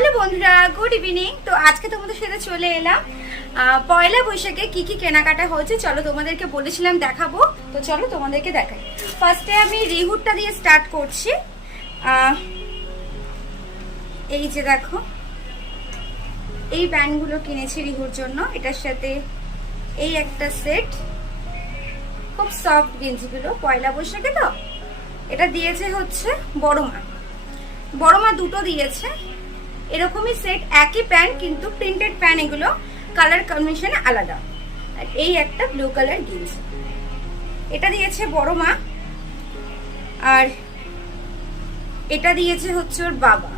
Hello বন্ধুরা, good evening. তো আজকে তোমাদের সাথে চলে এলাম পয়লা বৈশাখে কি কি কেনাকাটা হয়েছে। চলো তোমাদেরকে বলেছিলাম দেখাবো, তো চলো তোমাদেরকে দেখাই। ফার্স্টে আমি রিহুডটা দিয়ে স্টার্ট করছি। এই যে দেখো, এই প্যান্টগুলো কিনেছি রিহুর জন্য। এটার সাথে এই একটা সেট, খুব সফট গেঞ্জিগুলো, পয়লা বৈশাখে তো। এটা দিয়েছে হচ্ছে বড় মা দুটো দিয়েছে এরকমই সেট, একই প্যান্ট কিন্তু প্রিন্টেড প্যান্ট, এগুলো কালার কম্বিনেশন আলাদা। আর এই একটা ব্লু কালার গেঞ্জি, এটা দিয়েছে বড় মা। আর এটা দিয়েছে হচ্ছে ওর বাবা।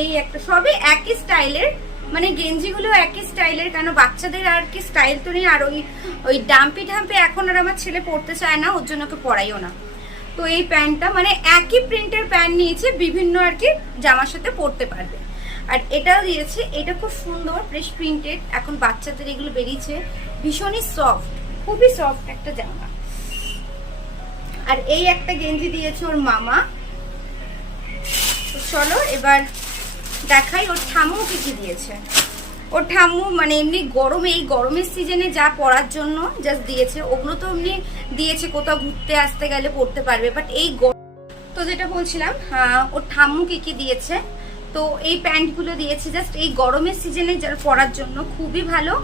এই একটা, সবই একই স্টাইলের, মানে গেঞ্জিগুলো একই স্টাইলের, কেন বাচ্চাদের আর কি স্টাইল তো নেই। আর ওই ডাম্পি এখন আর আমার ছেলে পরতে চায় না, ওর জন্য ওকে পরাইও না। তো এই প্যান্টটা মানে একই প্রিন্টের প্যান্ট নিয়েছে, বিভিন্ন আর কি জামার সাথে পরতে পারবে। আর এটাও দিয়েছে, এটা খুব সুন্দর ফ্রেশ প্রিন্টেড, এখন বাচ্চাদের এগুলো বেরিয়েছে, ভীষণই সফট, খুবই সফট একটা জামা। আর এই একটা গেঞ্জি দিয়েছে ওর মামা। তো চলো এবার দেখাই ওর ঠাম্মু কি কি দিয়েছে। ওর ঠাম্মু মানে এমনি গরমে, এই গরমের সিজনে যা পরার জন্য জাস্ট দিয়েছে, ওগুলো তো এমনি দিয়েছে কোথাও ঘুরতে আসতে গেলে পরতে পারবে, বাট এই তো যেটা বলছিলাম, ওর ঠাম্মু কি কি দিয়েছে। তো এই প্যান্টগুলো দিয়েছে জাস্ট এই গরমের সিজনে যারা পরার জন্য খুবই ভালো।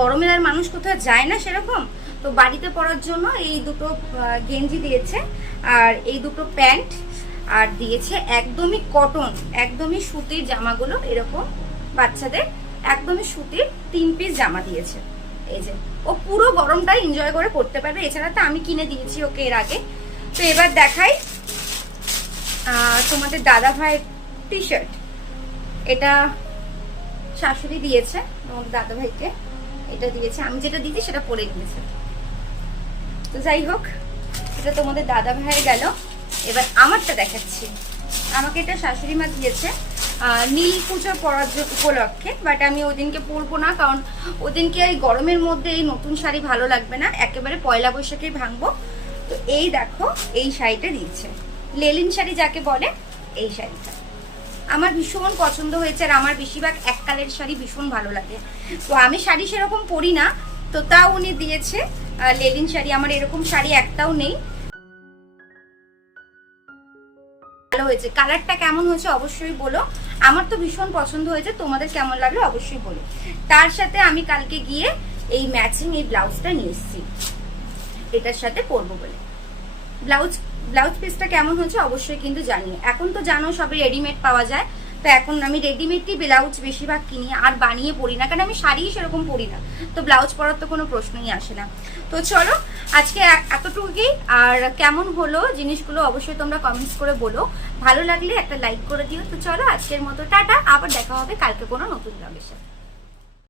গরমে আর মানুষ কোথাও যায় না সেরকম, তো বাড়িতে পরার জন্য এই দুটো গেঞ্জি দিয়েছে, আর এই দুটো প্যান্ট। আর দিয়েছে একদমই কটন, একদমই সুতির জামাগুলো, এরকম বাচ্চাদের একদমই সুতির 3 পিস জামা দিয়েছে। এই যে ও পুরো গরমটা এনজয় করে পড়তে পারবে। এছাড়া তো আমি কিনে দিয়েছি ওকে এর আগে। তো এবার দেখাই তোমাদের দাদা ভাই টি শার্ট। এটা শাশুড়ি দিয়েছে তোমাদের দাদা ভাইকে, এটা দিয়েছে, আমি যেটা দিয়েছি সেটা পরে নিয়েছে। তো যাই হোক, এটা তোমাদের দাদা ভাইয়ের গেল। এবার আমারটা দেখাচ্ছি। আমাকে এটা শাশুড়ি মা দিয়েছে নীল পুজো পরার উপলক্ষে, বাট আমি ওদিনকে পরবো না, কারণ ওদিনকে এই গরমের মধ্যে এই নতুন শাড়ি ভালো লাগবে না, একেবারে পয়লা বৈশাখেই ভাঙবো। তো এই দেখো, এই শাড়িটা দিয়েছে, লেলিন শাড়ি যাকে বলে, এই শাড়িটা আমার ভীষণ পছন্দ হয়েছে। আর আমার বেশিরভাগ এক কালের শাড়ি ভীষণ ভালো লাগে, তো আমি শাড়ি সেরকম পরি না, তো তাও উনি দিয়েছে লেলিন শাড়ি। আমার এরকম শাড়ি একটাও নেই। ভালো হয়েছে, কালারটা কেমন হয়েছে অবশ্যই বলো। আমার তো ভীষণ পছন্দ হয়েছে, তোমাদের কেমন লাগলো অবশ্যই বলো। তার সাথে আমি কালকে গিয়ে এই ম্যাচিং এই ব্লাউজটা নিয়ে এসেছি এটার সাথে পরবো বলে। ব্লাউজ পিসটা কেমন হয়েছে অবশ্যই কিন্তু জানিও। এখন তো জানো সবে রেডিমেড পাওয়া যায়, তো এখন আমি রেডিমেডই ব্লাউজ বেশিরভাগ কিনি, আর বানিয়ে পরি না, কারণ আমি শাড়ি সেরকম পরি না, তো ব্লাউজ পরার তো কোনো প্রশ্নই আসে না। তো চলো আজকে এতটুকুই। আর কেমন হলো জিনিসগুলো অবশ্যই তোমরা কমেন্টস করে বলো, ভালো লাগলে একটা লাইক করে দিও। তো চলো আজকের মতো টাটা, আবার দেখা হবে কালকে কোনো নতুন ব্লগের সাথে।